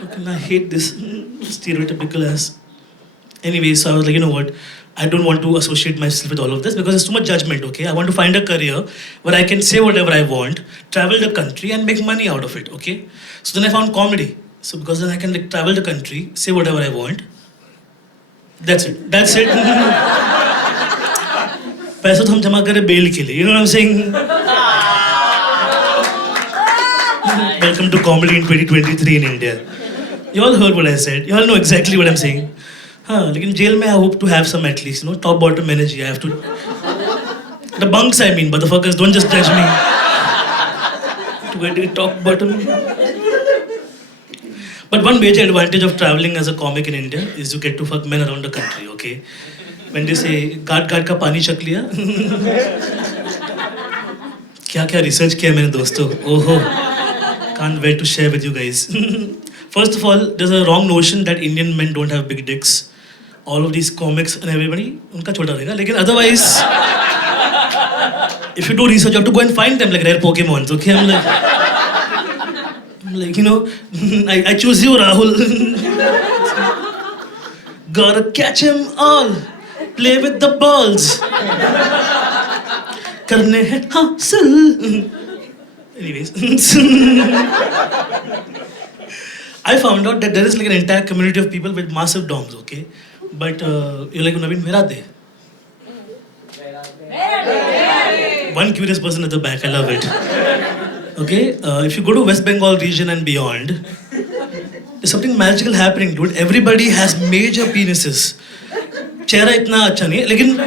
Fucking, I hate this stereotypical ass. Anyway, so I was like, you know what? I don't want to associate myself with all of this because it's too much judgment, okay? I want to find a career where I can say whatever I want, travel the country and make money out of it, okay? So then I found comedy. So because then I can like travel the country, say whatever I want. That's it. That's it. पैसा तो हम जमा करें bell के लिए. You know what I'm saying? Welcome to comedy in 2023 in India. You all heard what I said. You all know exactly what I'm saying. हाँ, लेकिन jail में I hope to have some at least, you know, top bottom energy. I have to. The bunks I mean, motherfuckers, don't just judge me. To get the top bottom. But one major advantage of traveling as a comic in India is you get to fuck men around the country, okay? When they say, गाट गाट का पानी छक लिया? क्या क्या research किया मैंने दोस्तों? ओहो, can't wait to share with you guys. First of all, there's a wrong notion that Indian men don't have big dicks. All of these comics and everybody, उनका छोटा रहेगा. लेकिन otherwise, if you do research, you have to go and find them like rare Pokemons, okay? I'm like, you know, I choose you, Rahul. Gotta catch him all. Play with the balls. करने हैं हासिल. Anyways. I found out that there is like an entire community of people with massive doms, okay? But you're like, Naveen, where are they? One curious person at the back, I love it. Okay, if you go to West Bengal region and beyond, there's something magical happening, dude. Everybody has major penises. चेहरा इतना अच्छा नहीं है, लेकिन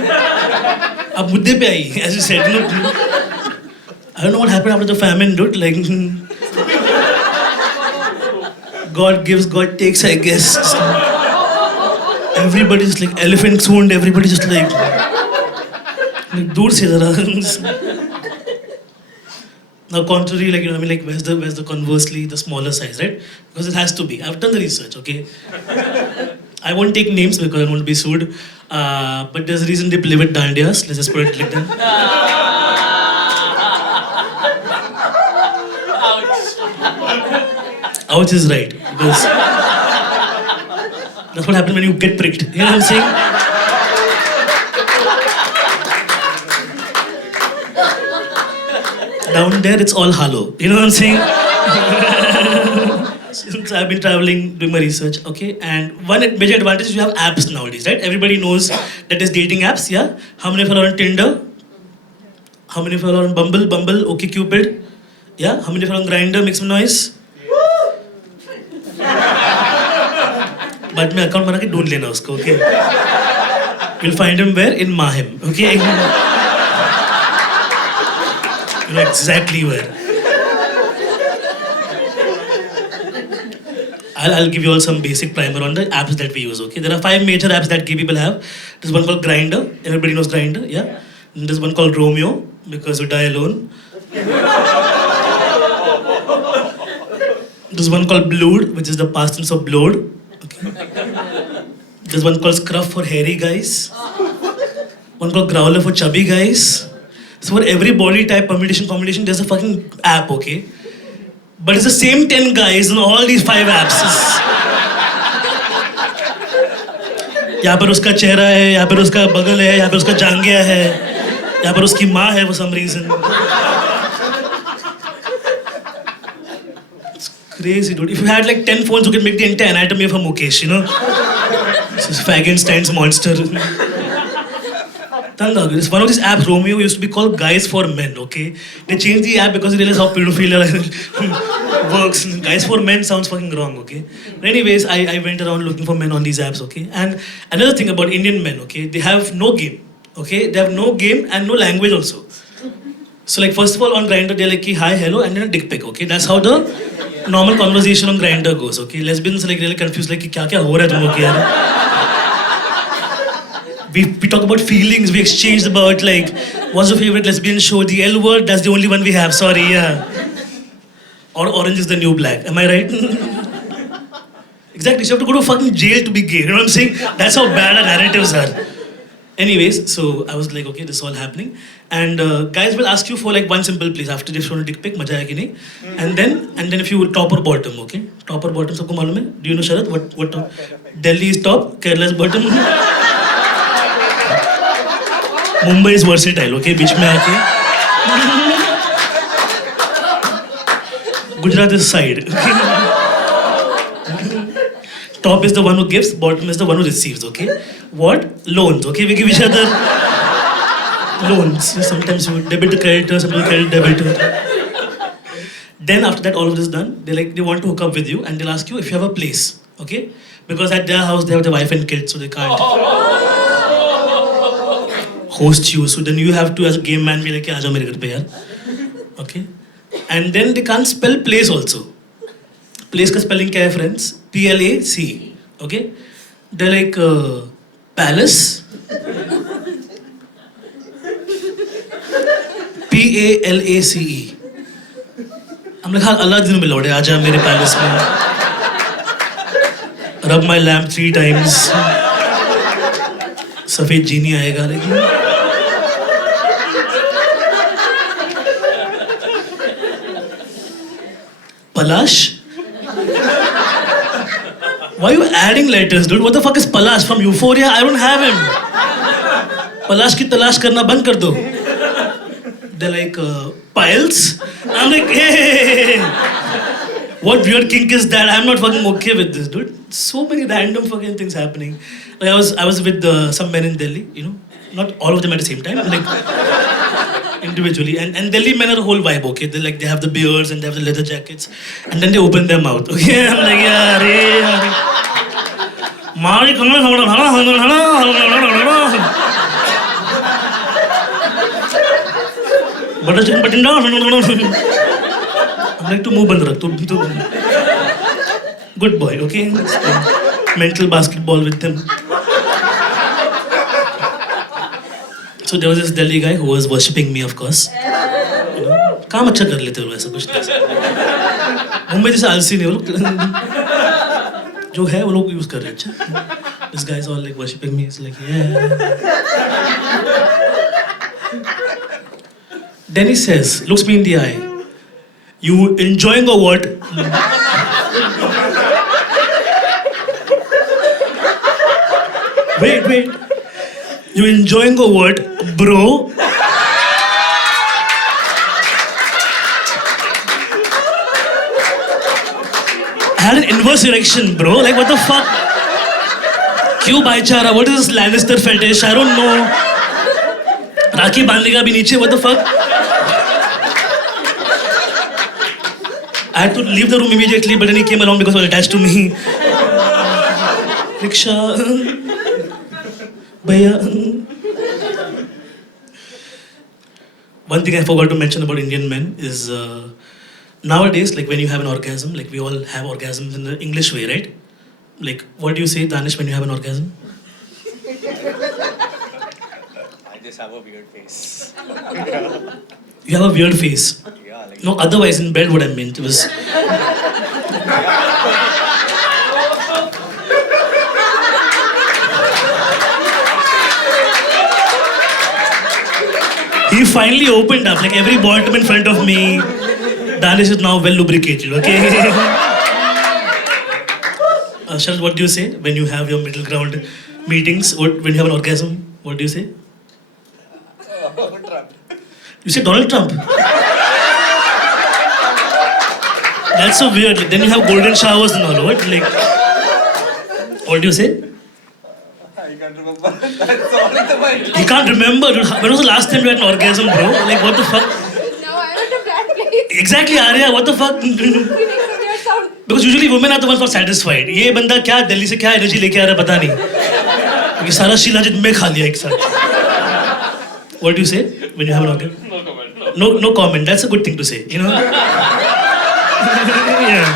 अब मुद्दे पे आई, as you said, you know, I don't know what happened after the famine, dude. Like, God gives, God takes, I guess. Everybody's like elephant swooned. Everybody's just like दूर से जरा. Now, contrary, like, you know, I mean, like, where's the conversely the smaller size, right? Because it has to be. I've done the research, okay? I won't take names because I don't want to be sued. But there's a reason they play with dandias. Let's just put it like that. Ouch is right, because that's what happens when you get pricked. You know what I'm saying? Down there, it's all hollow. You know what I'm saying? Since I've been traveling, doing my research, okay? And one major advantage is you have apps nowadays, right? Everybody knows that there's dating apps, yeah? How many of you are on Tinder? How many of you are on Bumble, OkCupid? Yeah? How many of you are on Grindr? Make some noise. बाद में account बना के ढूंढ लेना उसको, okay? You'll find him where? In Mahim, okay? You know exactly where. I'll give you all some basic primer on the apps that we use, okay? There are 5 major apps that gay people have. There's one called Grindr. Everybody knows Grindr, yeah? And there's one called Romeo, because you die alone. There's one called Blood, which is the past tense of blood. Okay. There's one called Scruff for hairy guys. One called Growler for chubby guys. So for every body type combination, there's a fucking app, okay? But it's the same 10 guys on all these 5 apps. यहाँ पर उसका चेहरा है, यहाँ पर उसका बगल है, यहाँ पर उसका जांघिया है, यहाँ पर उसकी माँ है for some reason. It's crazy, dude. If you had like 10 phones, you could make the entire anatomy of a Mukesh, you know? This is Frankenstein's monster. It's one of these apps, Romeo, used to be called Guys for Men, okay? They changed the app because they realized how pedophilia works. Guys for Men sounds fucking wrong, okay? But anyways, I went around looking for men on these apps, okay? And another thing about Indian men, okay? They have no game, okay? They have no game and no language also. So like, first of all, on Grindr, they're like, hi, hello, and then a dick pic, okay? That's how the normal conversation on Grindr goes, okay? Lesbians are like really confused, like, क्या क्या हो रहा है तुम लोग के यार? We talk about feelings, we exchanged about like, what's your favorite lesbian show? The L Word, that's the only one we have, sorry, yeah. Or Orange is the New Black, am I right? Exactly, so you have to go to fucking jail to be gay, you know what I'm saying? That's how bad our narratives are. Anyways, so I was like, okay, this is all happening. And guys will ask you for like one simple please after they've shown a dick pic, maja hai ki nahi? And then if you top or bottom, okay? Top or bottom, sabko malum hai? Do you know Sharad? What top? Delhi is top, Kerala is bottom. Mumbai is versatile, okay? बीच में आके. Gujarat is side. Top is the one who gives, bottom is the one who receives, okay? What? Loans, okay? We give each other loans. Sometimes you debit to creditor, sometimes credit debit. Then after that, all of this is done, they want to hook up with you and they'll ask you if you have a place, okay? Because at their house they have the wife and kids, so they can't host you. So then you have to, as a game man, be like, "Aaja mere ghar pe yaar." Okay? And then they can't spell place also. Place का spelling क्या है friends? PLAC. Okay? They're like palace. PALACE. I'm like, हाँ अल्लाह दिन में लौटे आजा मेरे palace में. Rub my lamp 3 times. सफेद जीनी आएगा लेकिन. Palash? Why are you adding letters, dude? What the fuck is Palash from Euphoria? I don't have him. Palash की तलाश करना बंद कर दो. They're like, piles? I'm like, hey. What weird kink is that? I'm not fucking okay with this, dude. So many random fucking things happening. Like I was with some men in Delhi, you know. Not all of them at the same time, like individually. And Delhi men are a whole vibe, okay? They have the beards and they have the leather jackets. And then they open their mouth, okay? I'm like, yeah, Mari butter chicken patinda. I'm like, to move band rakh, to good boy, okay? Mental basketball with them. So there was this Delhi guy who was worshipping me, of course. You know, काम अच्छा कर लेते हो ऐसा कुछ नहीं. मुंबई जैसे आलसी नहीं वो लोग जो है वो लोग यूज कर रहे हैं अच्छा. This guy is all like worshipping me. It's like yeah. Then he says, looks me in the eye. You enjoying or what? Wait. You enjoying or what, bro? I had an inverse erection, bro. Like, what the fuck? क्यों भाईचारा? What is this Lannister fetish? I don't know. राखी बांधने का भी नीचे. What the fuck? I had to leave the room immediately, but then he came along because he was attached to me. Rickshaw. Bhaiya. One thing I forgot to mention about Indian men is nowadays, like when you have an orgasm, like we all have orgasms in the English way, right? Like, what do you say, Danish, when you have an orgasm? I just have a weird face. You have a weird face. Yeah, like No, otherwise in bed what I meant was... He finally opened up, like every bottom in front of me. Danish is now well lubricated, okay? Sharad, what do you say when you have your middle ground meetings? When you have an orgasm, what do you say? Trump. You say Donald Trump? That's so weird. Like, then you have golden showers and all, what? Like, what do you say? I can't remember. That's all in the mind. You can't remember, dude. When was the last time you had an orgasm, bro? Like, what the fuck? Now I'm at a bad place. Exactly, Arya, what the fuck? Feeling so weird sound. Because usually women are the ones who are satisfied. ये बंदा क्या दिल्ली से क्या energy लेके आ रहा है पता नहीं. क्योंकि सारा शिलाजित में खा लिया एक साथ. What do you say when you have an orgasm? No comment. No comment. That's a good thing to say, you know. Yeah.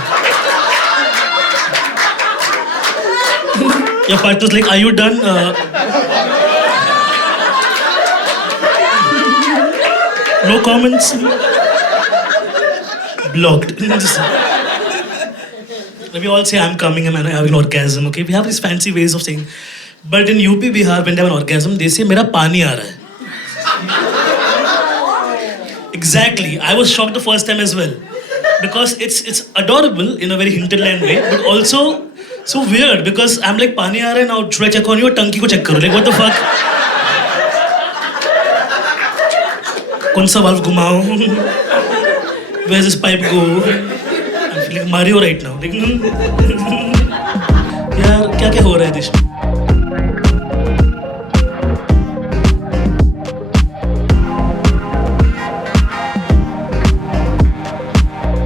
Your partner's like, are you done? No comments. Blocked. We all say I'm coming and I'm having an orgasm. Okay, we have these fancy ways of saying But in UP, Bihar, when they have an orgasm, they say, मेरा पानी आ रहा है. Exactly. I was shocked the first time as well. Because it's adorable in a very hinterland way, but also so weird because I'm like, पानी आ रहा है now, should I check on you or टंकी को check करो? Like, what the fuck? कौन सा valve घुमाओ? Where's this pipe go? I'm feeling Mario right now. यार क्या क्या हो रहा है देश में?